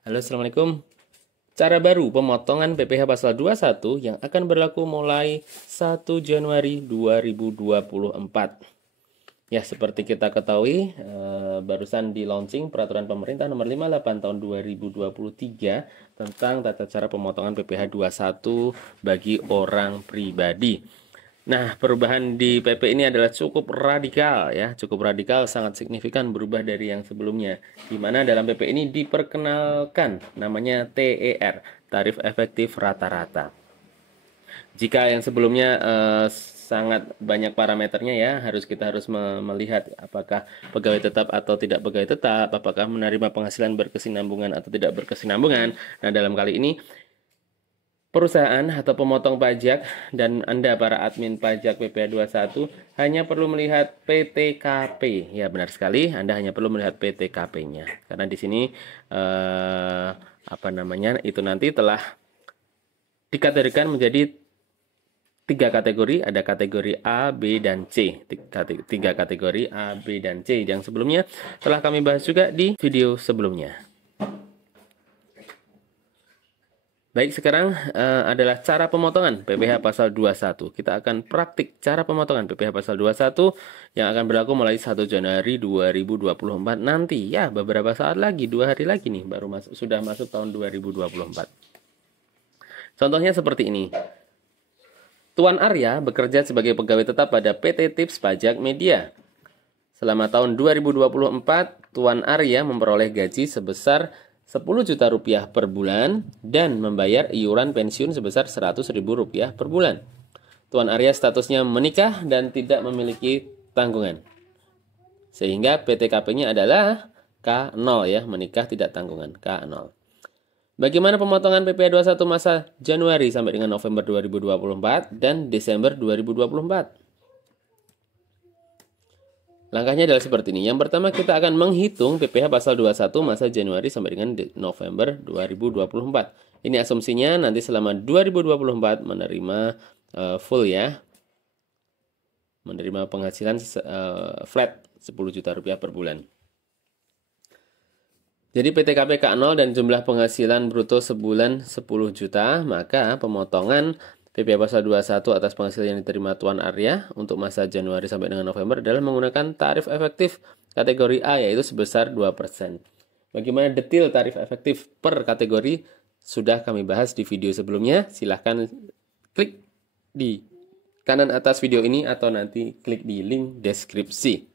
Halo, Assalamualaikum. Cara baru pemotongan PPh pasal 21 yang akan berlaku mulai 1 Januari 2024. Ya, seperti kita ketahui, barusan di launching Peraturan Pemerintah Nomor 58 Tahun 2023 tentang tata cara pemotongan PPh 21 bagi orang pribadi. Nah, perubahan di PP ini adalah cukup radikal ya, cukup radikal, sangat signifikan berubah dari yang sebelumnya. Di mana dalam PP ini diperkenalkan namanya TER, tarif efektif rata-rata. Jika yang sebelumnya sangat banyak parameternya ya, kita harus melihat apakah pegawai tetap atau tidak pegawai tetap, apakah menerima penghasilan berkesinambungan atau tidak berkesinambungan. Nah, dalam kali ini perusahaan atau pemotong pajak dan Anda para admin pajak PPh 21 hanya perlu melihat PTKP. Ya, benar sekali, Anda hanya perlu melihat PTKP-nya. Karena di sini itu nanti telah dikategorikan menjadi tiga kategori, ada kategori A, B, dan C. Tiga kategori A, B, dan C yang sebelumnya telah kami bahas juga di video sebelumnya. Baik, sekarang adalah cara pemotongan PPh pasal 21. Kita akan praktik cara pemotongan PPh pasal 21 yang akan berlaku mulai 1 Januari 2024 nanti. Ya, beberapa saat lagi, 2 hari lagi nih, sudah masuk tahun 2024. Contohnya seperti ini. Tuan Arya bekerja sebagai pegawai tetap pada PT Tips Pajak Media. Selama tahun 2024, Tuan Arya memperoleh gaji sebesar 10 juta rupiah per bulan dan membayar iuran pensiun sebesar 100 ribu rupiah per bulan. Tuan Arya statusnya menikah dan tidak memiliki tanggungan. Sehingga PTKP-nya adalah K0 ya, menikah tidak tanggungan, K0. Bagaimana pemotongan PPh 21 masa Januari sampai dengan November 2024 dan Desember 2024? Langkahnya adalah seperti ini. Yang pertama kita akan menghitung PPh pasal 21 masa Januari sampai dengan November 2024. Ini asumsinya nanti selama 2024 menerima full ya. Menerima penghasilan flat 10 juta rupiah per bulan. Jadi PTKP K0 dan jumlah penghasilan bruto sebulan 10 juta, maka pemotongan PPh pasal 21 atas penghasilan yang diterima Tuan Arya untuk masa Januari sampai dengan November adalah menggunakan tarif efektif kategori A, yaitu sebesar 2%. Bagaimana detail tarif efektif per kategori sudah kami bahas di video sebelumnya. Silahkan klik di kanan atas video ini atau nanti klik di link deskripsi.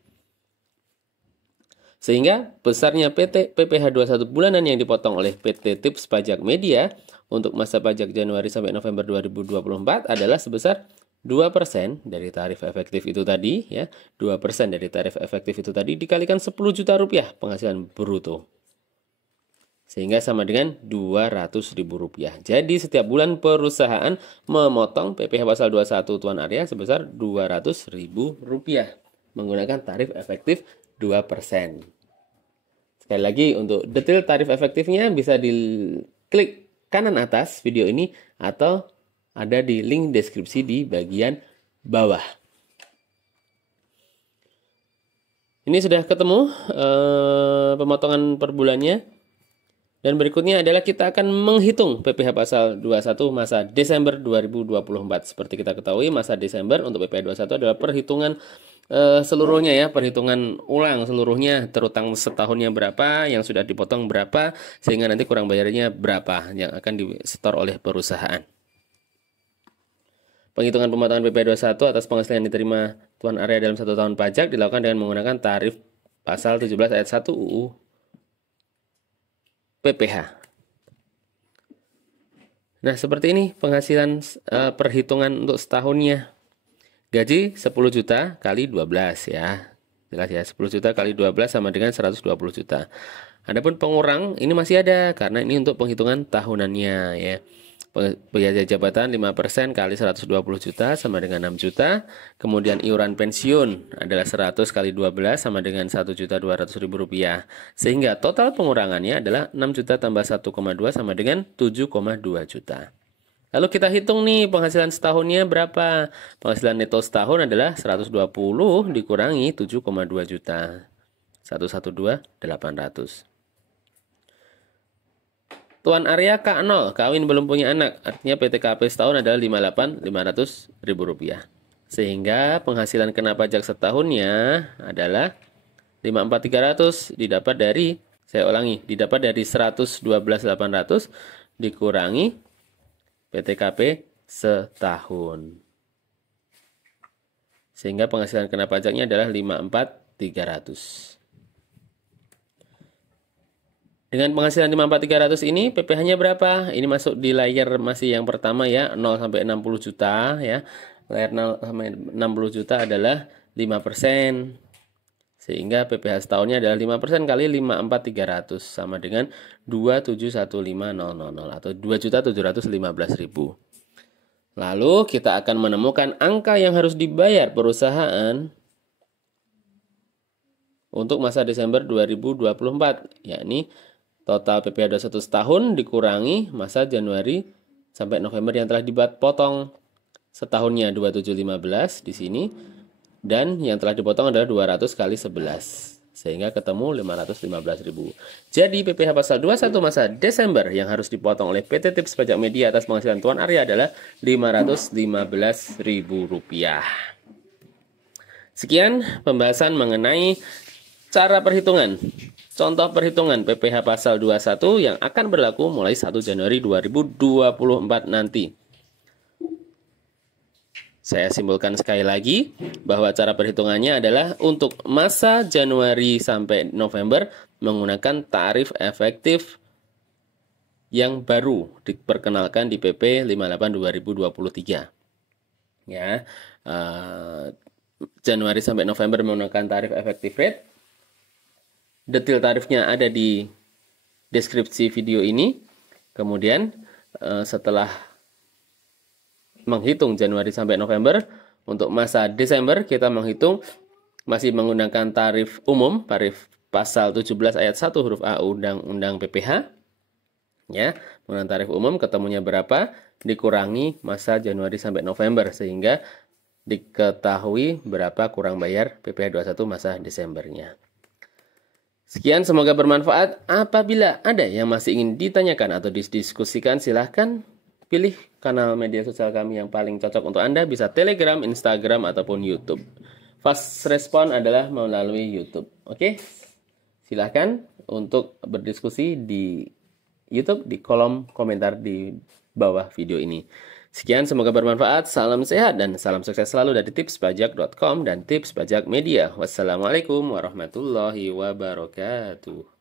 Sehingga besarnya PPh 21 bulanan yang dipotong oleh PT Tips Pajak Media untuk masa pajak Januari sampai November 2024 adalah sebesar 2% dari tarif efektif itu tadi ya. 2% dari tarif efektif itu tadi dikalikan 10 juta rupiah penghasilan bruto. Sehingga sama dengan 200 ribu rupiah. Jadi setiap bulan perusahaan memotong PPh pasal 21 Tuan Arya sebesar 200 ribu rupiah menggunakan tarif efektif 2%. Sekali lagi, untuk detail tarif efektifnya bisa diklik kanan atas video ini atau ada di link deskripsi di bagian bawah. Ini sudah ketemu pemotongan per bulannya. Dan berikutnya adalah kita akan menghitung PPh pasal 21 masa Desember 2024. Seperti kita ketahui, masa Desember untuk PPh 21 adalah perhitungan seluruhnya ya, perhitungan ulang seluruhnya, terutang setahunnya berapa, yang sudah dipotong berapa, sehingga nanti kurang bayarnya berapa yang akan disetor oleh perusahaan. Penghitungan pemotongan PPh 21 atas penghasilan yang diterima Tuan Arya dalam 1 tahun pajak dilakukan dengan menggunakan tarif pasal 17 ayat 1 UU PPh. Nah, seperti ini penghasilan perhitungan untuk setahunnya. Gaji 10 juta kali 12 ya. Jelas ya, 10 juta kali 12 sama dengan 120 juta. Adapun pengurang ini masih ada karena ini untuk penghitungan tahunannya ya. Biaya jabatan 5% kali 120 juta sama dengan 6 juta. Kemudian iuran pensiun adalah 100 kali 12 sama dengan 1.200.000 rupiah. Sehingga total pengurangannya adalah 6 juta tambah 1,2 sama dengan 7,2 juta. Lalu kita hitung nih penghasilan setahunnya berapa. Penghasilan neto setahun adalah 120 dikurangi 7,2 juta. 112.800. Tuan Arya K0, kawin belum punya anak. Artinya PTKP setahun adalah 58.500.000 rupiah. Sehingga penghasilan kena pajak setahunnya adalah 54.300 didapat dari, saya ulangi, didapat dari 112.800 dikurangi PTKP setahun. Sehingga penghasilan kena pajaknya adalah 54.300. Dengan penghasilan 54.300 ini PPh-nya berapa? Ini masuk di layer masih yang pertama ya, 0 sampai 60 juta ya. Layer 0 sampai 60 juta adalah 5%. Sehingga PPh setahunnya adalah 5% kali 54.300 sama dengan 2715000 atau 2.715.000. Lalu kita akan menemukan angka yang harus dibayar perusahaan untuk masa Desember 2024, yakni total PPh 21 setahun dikurangi masa Januari sampai November yang telah dipotong setahunnya 2715 di sini, dan yang telah dipotong adalah 200 kali 11 sehingga ketemu 515.000. Jadi PPh pasal 21 masa Desember yang harus dipotong oleh PT Tips Pajak Media atas penghasilan Tuan Arya adalah 515.000 rupiah. Sekian pembahasan mengenai cara perhitungan. Contoh perhitungan PPh pasal 21 yang akan berlaku mulai 1 Januari 2024 nanti. Saya simpulkan sekali lagi bahwa cara perhitungannya adalah untuk masa Januari sampai November menggunakan tarif efektif yang baru diperkenalkan di PP 58 2023. Ya, Januari sampai November menggunakan tarif efektif rate. Detail tarifnya ada di deskripsi video ini. Kemudian setelah menghitung Januari sampai November, untuk masa Desember kita menghitung masih menggunakan tarif umum, tarif pasal 17 ayat 1 huruf A Undang-Undang PPh. Ya, menggunakan tarif umum ketemunya berapa? Dikurangi masa Januari sampai November sehingga diketahui berapa kurang bayar PPh 21 masa Desembernya. Sekian, semoga bermanfaat. Apabila ada yang masih ingin ditanyakan atau didiskusikan, silahkan pilih kanal media sosial kami yang paling cocok untuk Anda. Bisa Telegram, Instagram, ataupun YouTube. Fast respon adalah melalui YouTube. Oke? Silahkan untuk berdiskusi di YouTube, di kolom komentar di bawah video ini. Sekian, semoga bermanfaat. Salam sehat dan salam sukses selalu dari tipspajak.com dan Tips Pajak Media. Wassalamualaikum warahmatullahi wabarakatuh.